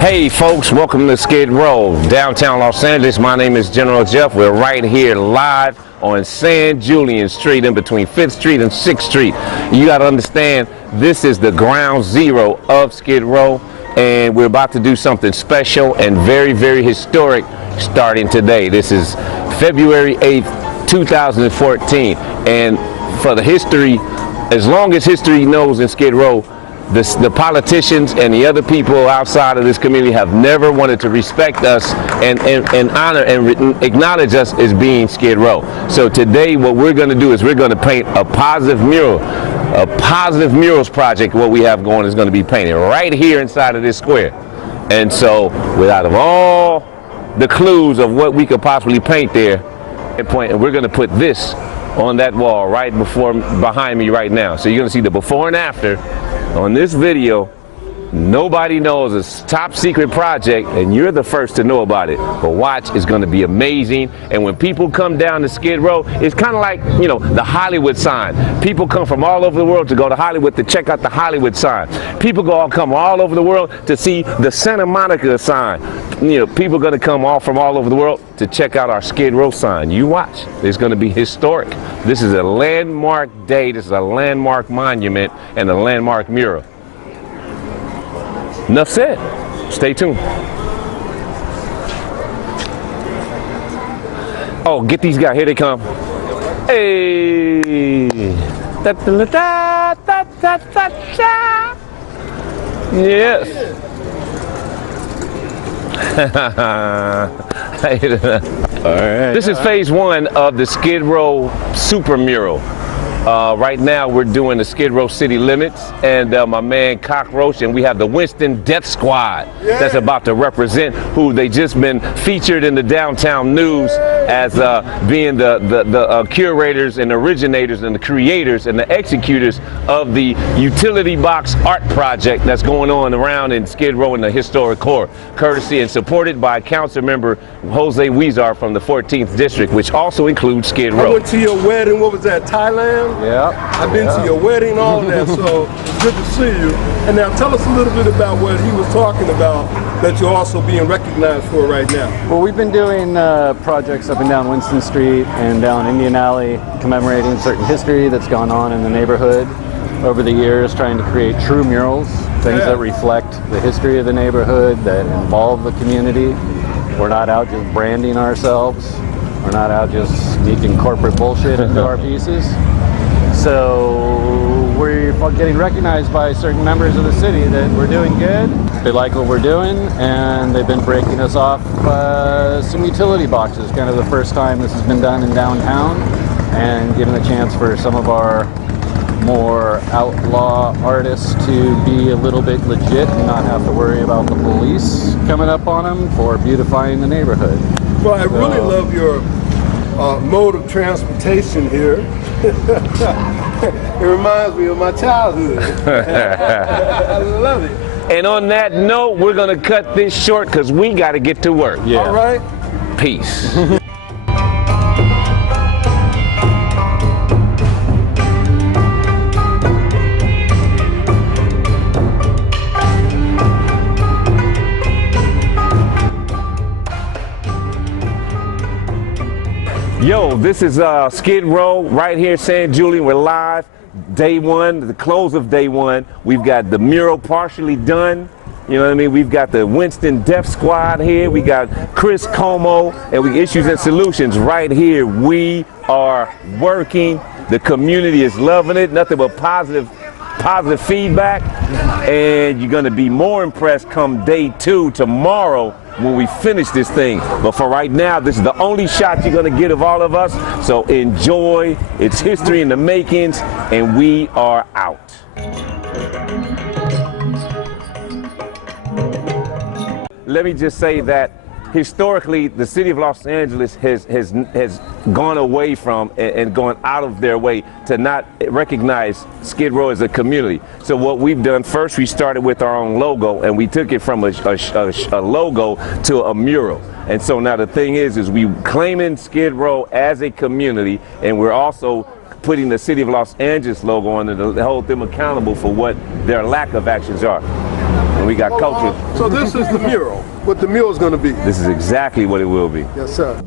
Hey folks, welcome to Skid Row, downtown Los Angeles. My name is General Jeff. We're right here live on San Julian Street in between 5th Street and 6th Street. You got to understand, this is the ground zero of Skid Row, and we're about to do something special and very, very historic starting today. This is February 8th, 2014, and for the history, as long as history knows in Skid Row, the politicians and the other people outside of this community have never wanted to respect us and honor and acknowledge us as being Skid Row. So today what we're going to do is we're going to paint a positive mural. A positive murals project. What we have going is going to be painted right here inside of this square. And so without of all the clues of what we could possibly paint there, and we're going to put this on that wall right behind me right now. So you're going to see the before and after. On this video, nobody knows it's a top secret project, and you're the first to know about it. But watch, it's going to be amazing. And when people come down to Skid Row, it's kind of like, you know, the Hollywood sign. People come from all over the world to go to Hollywood to check out the Hollywood sign. People come all over the world to see the Santa Monica sign. You know, people are going to come from all over the world to check out our Skid Row sign. You watch. It's going to be historic. This is a landmark day. This is a landmark monument and a landmark mural. Enough said. Stay tuned. Oh, get these guys. Here they come. Hey. Da, da, da, da, da, da, da. Yes. All right. This is phase one of the Skid Row Super Mural. Right now we're doing the Skid Row city limits, and my man Cockroach, and we have the Winston Death Squad that's about to represent, who they just been featured in the downtown news as being the curators and originators and the creators and the executors of the utility box art project that's going on around in Skid Row in the historic core, courtesy and supported by Council Member Jose Huizar from the 14th District, which also includes Skid Row. I went to your wedding. What was that, Thailand? Yeah. I've been to your wedding, all of that, so it's good to see you. And now tell us a little bit about what he was talking about that you're also being recognized for right now. Well, we've been doing projects up and down Winston Street and down Indian Alley, commemorating certain history that's gone on in the neighborhood over the years, trying to create true murals, things that reflect the history of the neighborhood, that involve the community. We're not out just branding ourselves. We're not out just sneaking corporate bullshit into our pieces. So we're getting recognized by certain members of the city that we're doing good. They like what we're doing, and they've been breaking us off some utility boxes. Kind of the first time this has been done in downtown, and giving a chance for some of our more outlaw artists to be a little bit legit and not have to worry about the police coming up on them for beautifying the neighborhood. Well, I really love your mode of transportation here. It reminds me of my childhood. I love it. And on that note, we're going to cut this short because we got to get to work. Yeah. All right. Peace. Yo, this is Skid Row right here, San Julian. We're live, day one, the close of day one. We've got the mural partially done. You know what I mean? We've got the Winston Death Squad here. We got Chris Como, and we Issues and Solutions right here. We are working. The community is loving it. Nothing but positive feedback. And you're going to be more impressed come day two tomorrow when we finish this thing. But for right now, this is the only shot you're going to get of all of us. So enjoy. It's history in the makings, and we are out. Let me just say that historically, the city of Los Angeles has gone away from and gone out of their way to not recognize Skid Row as a community. So what we've done, first we started with our own logo, and we took it from a logo to a mural. And so now the thing is we claiming Skid Row as a community, and we're also putting the city of Los Angeles logo on it to hold them accountable for what their lack of actions are. And we got culture. So this is the mural, what the mural is going to be. This is exactly what it will be. Yes, sir.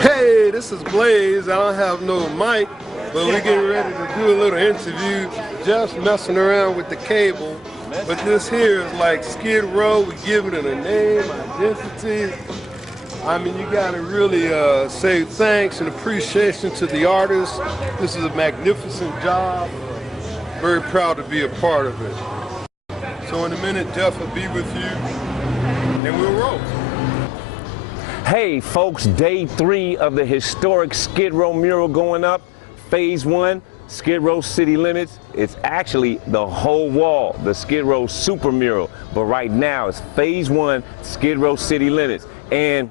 Hey, this is Blaze. I don't have no mic, but we're getting ready to do a little interview. Just messing around with the cable. But this here is like Skid Row. We give it a name, identity. I mean, you gotta really say thanks and appreciation to the artists. This is a magnificent job. Very proud to be a part of it. So in a minute, Jeff will be with you, and we'll roll. Hey folks, day 3 of the historic Skid Row mural going up. Phase 1, Skid Row city limits. It's actually the whole wall, the Skid Row Super Mural. But right now it's phase 1, Skid Row city limits. And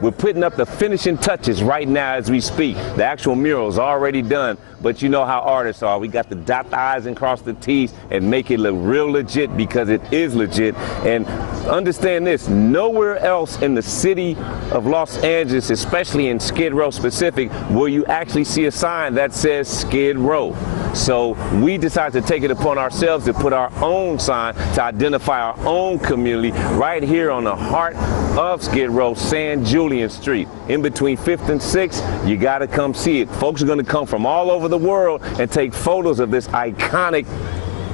we're putting up the finishing touches right now as we speak. The actual mural is already done, but you know how artists are. We got to dot the I's and cross the T's and make it look real legit, because it is legit. And understand this, nowhere else in the city of Los Angeles, especially in Skid Row specific, will you actually see a sign that says Skid Row. So we decided to take it upon ourselves to put our own sign to identify our own community right here on the heart of Skid Row, San Julian Street. In between 5th and 6th, you gotta come see it. Folks are gonna come from all over the world and take photos of this iconic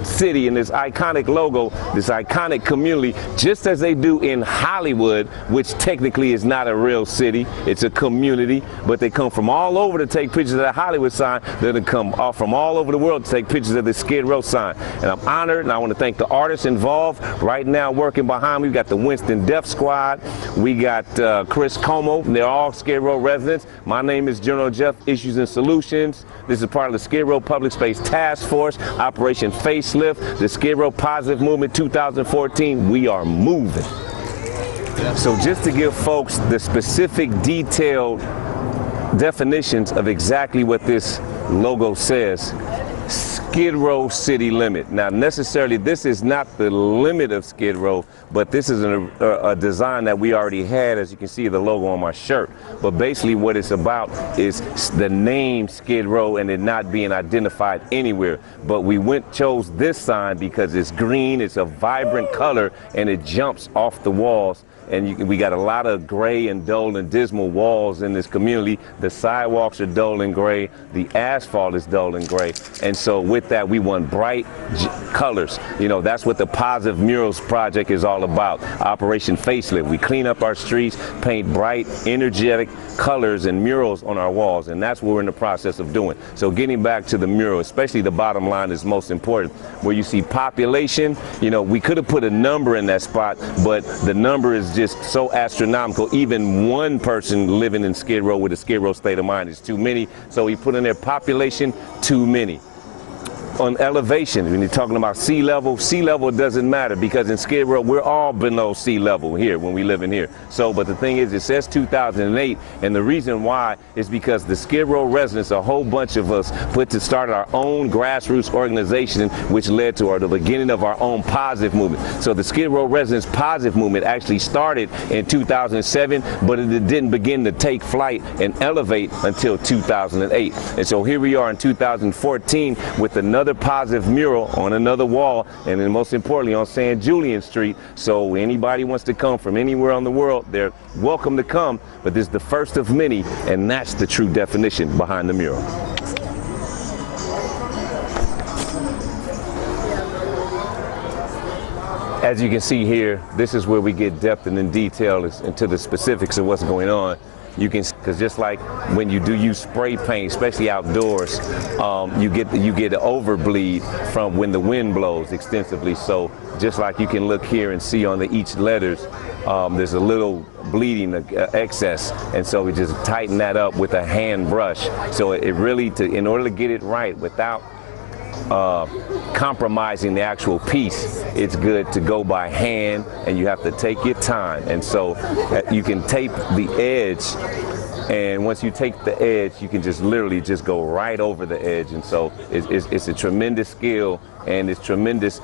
city and this iconic logo, this iconic community, just as they do in Hollywood, which technically is not a real city, it's a community, but they come from all over to take pictures of the Hollywood sign. They're going to come from all over the world to take pictures of the Skid Row sign. And I'm honored, and I want to thank the artists involved. Right now working behind me, we've got the Winston Death Squad, we got Chris Como, and they're all Skid Row residents. My name is General Jeff, Issues and Solutions. This is part of the Skid Row Public Space Task Force, Operation Facelift, the Skid Row Positive Movement 2014. We are moving. So just to give folks the specific detailed definitions of exactly what this logo says, Skid Row city limit. Now necessarily this is not the limit of Skid Row, but this is a design that we already had, as you can see the logo on my shirt. But basically what it's about is the name Skid Row and it not being identified anywhere. But we chose this sign because it's green, it's a vibrant color, and it jumps off the walls. And we got a lot of gray and dull and dismal walls in this community. The sidewalks are dull and gray. The asphalt is dull and gray. And so with that, we want bright colors. You know, that's what the Positive Murals project is all about. Operation Facelift. We clean up our streets, paint bright, energetic colors and murals on our walls. And that's what we're in the process of doing. So getting back to the mural, especially the bottom line is most important. Where you see population, you know, we could have put a number in that spot, but the number is just so astronomical. Even one person living in Skid Row with a Skid Row state of mind is too many. So we put in there population, too many. On elevation, when you're talking about sea level doesn't matter, because in Skid Row, we're all below sea level here when we live in here. So, but the thing is, it says 2008, and the reason why is because the Skid Row residents, a whole bunch of us, started our own grassroots organization, which led to the beginning of our own positive movement. So the Skid Row residents positive movement actually started in 2007, but it didn't begin to take flight and elevate until 2008. And so here we are in 2014 with another positive mural on another wall, and then most importantly on San Julian Street. So anybody wants to come from anywhere on the world, they're welcome to come, but this is the first of many, and that's the true definition behind the mural. As you can see here, this is where we get depth and in detail into the specifics of what's going on. you can, because just like when you do use spray paint, especially outdoors, you get an overbleed from when the wind blows extensively. So just like you can look here and see on each letters, there's a little bleeding excess, and so we just tighten that up with a hand brush. So it really, in order to get it right without compromising the actual piece, it's good to go by hand, and you have to take your time. And so you can tape the edge, and once you take the edge, you can just literally just go right over the edge. And so it's a tremendous skill, and it's tremendous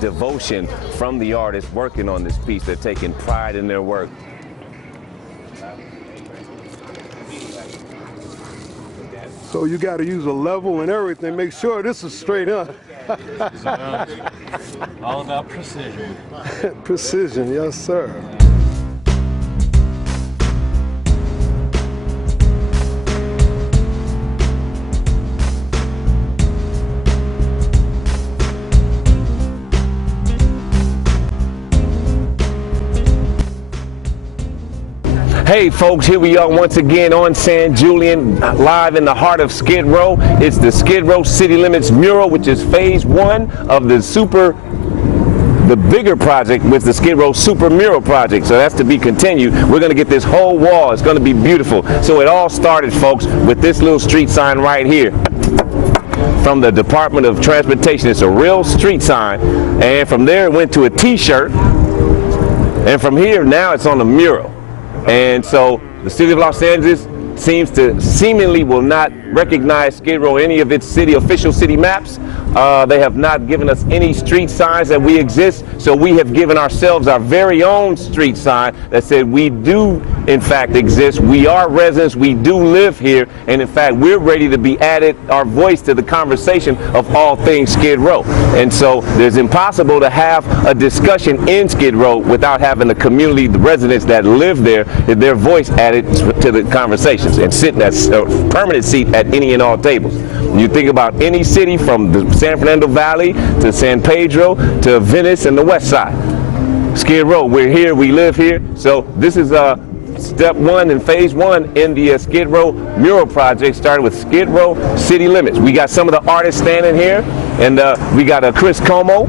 devotion from the artists working on this piece. They're taking pride in their work. So you got to use a level and everything. Make sure this is straight up. All about precision. Precision, yes, sir. Hey folks, here we are once again on San Julian, live in the heart of Skid Row. It's the Skid Row City Limits mural, which is phase 1 of the bigger project with the Skid Row Super Mural project. So that's to be continued. We're going to get this whole wall. It's going to be beautiful. So it all started, folks, with this little street sign right here from the Department of Transportation. It's a real street sign, and from there it went to a t-shirt, and from here now it's on a mural. And so the city of Los Angeles seemingly will not recognize Skid Row any of its official city maps. They have not given us any street signs that we exist, so we have given ourselves our very own street sign that said we do in fact exist, we are residents, we do live here, and in fact we're ready to be added our voice to the conversation of all things Skid Row. And so it's impossible to have a discussion in Skid Row without having the community, the residents that live there, their voice added to the conversations and sit in that permanent seat at any and all tables. When you think about any city from the San Fernando Valley to San Pedro to Venice and the West Side, Skid Row, we're here, we live here. So this is step 1 in phase 1 in the Skid Row mural project, started with Skid Row City Limits. We got some of the artists standing here, and we got Chris Como,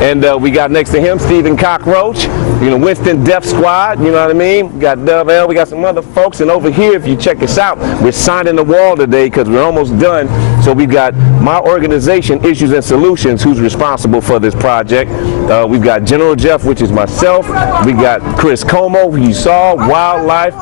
and we got next to him Stephen Cockroach, Winston Death Squad, you know what I mean? We got Dove L, we got some other folks, and over here, if you check us out, we're signing the wall today because we're almost done. So we've got my organization, Issues and Solutions, who's responsible for this project. We've got General Jeff, which is myself. We got Chris Como, who you saw, Wyld Life,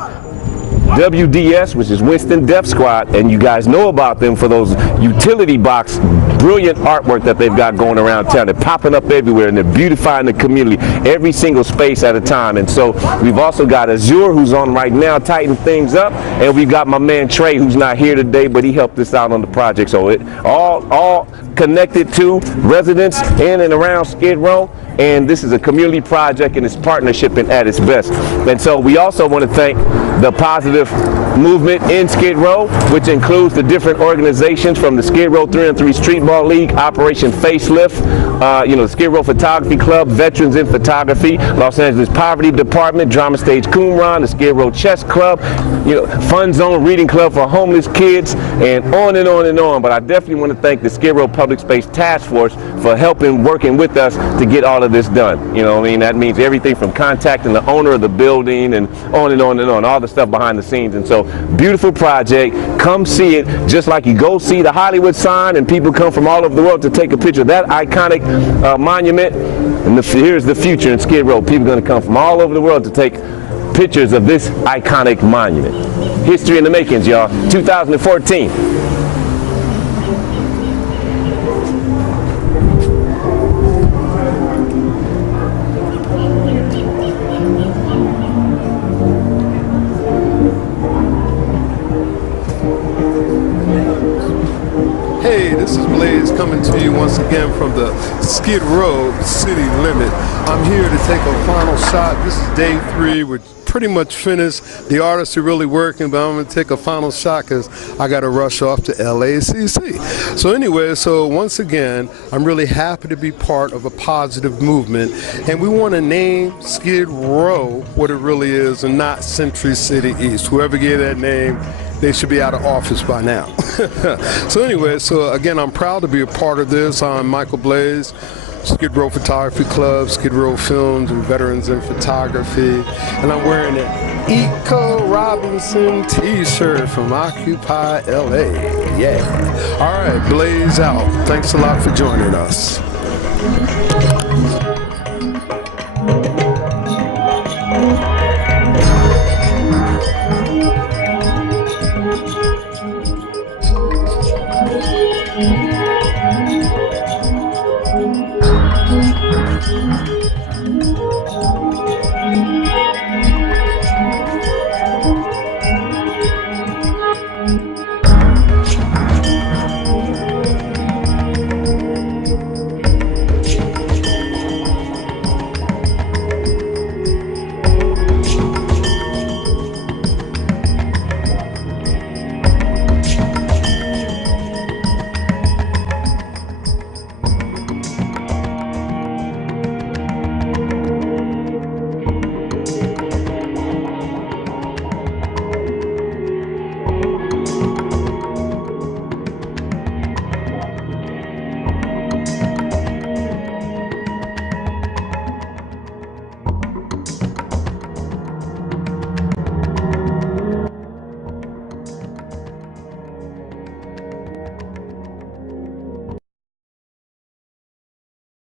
WDS, which is Winston Death Squad, and you guys know about them for those utility box, brilliant artwork that they've got going around town. They're popping up everywhere, and they're beautifying the community, every single space at a time. And so we've also got Azure, who's on right now, tighten things up, and we've got my man Tre, who's not here today, but he helped us out on the project. So it all connected to residents in and around Skid Row. And this is a community project, and it's partnership at its best. And so we also want to thank the positive movement in Skid Row, which includes the different organizations from the Skid Row 3-on-3 Streetball League, Operation Facelift, the Skid Row Photography Club, Veterans in Photography, Los Angeles Poverty Department, Drama Stage Qumran, the Skid Row Chess Club, Fun Zone Reading Club for homeless kids, and on and on and on. But I definitely want to thank the Skid Row Public Space Task Force for working with us to get all of this done. That means everything from contacting the owner of the building and on and on and on, all the stuff behind the scenes. And so, beautiful project. Come see it, just like you go see the Hollywood sign and people come from all over the world to take a picture of that iconic monument. And here's the future in Skid Row. People are going to come from all over the world to take pictures of this iconic monument. History in the makings, y'all. 2014. Coming to you once again from the Skid Row City Limit. I'm here to take a final shot. This is day 3 with pretty much finished. The artists are really working, but I'm going to take a final shot because I got to rush off to LACC. So anyway, so once again, I'm really happy to be part of a positive movement, and we want to name Skid Row what it really is and not Century City East. Whoever gave that name, they should be out of office by now. So anyway, so again, I'm proud to be a part of this. I'm Michael Blaze, Skid Row Photography Club, Skid Row Films, and Veterans in Photography. And I'm wearing an Eco Robinson t-shirt from Occupy LA. Yeah. All right, Blaze out. Thanks a lot for joining us.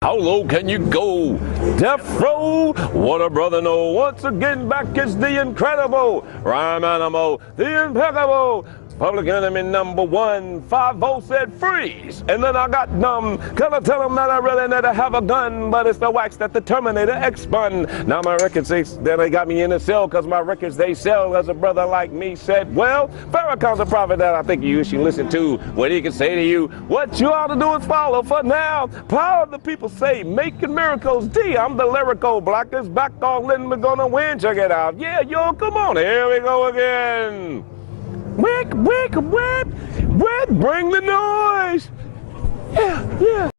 How low can you go? Death Row, what a brother know. Once again, back is the incredible rhyme animal, the impeccable. Public enemy number 1, 5-0 said freeze. And then I got numb. Gonna tell them that I really need to have a gun, but it's the wax that the Terminator X-spun. Now my records, they got me in a cell, cause my records they sell, as a brother like me said. Well, Farrakhan's a prophet that I think you should listen to. What he can say to you, what you ought to do is follow. For now, power of the people say, making miracles. D, I'm the lyrical black is back all in, we're gonna win. Check it out. Yeah, yo, come on, here we go again. Wick, wick, whip, whip, bring the noise. Yeah, yeah.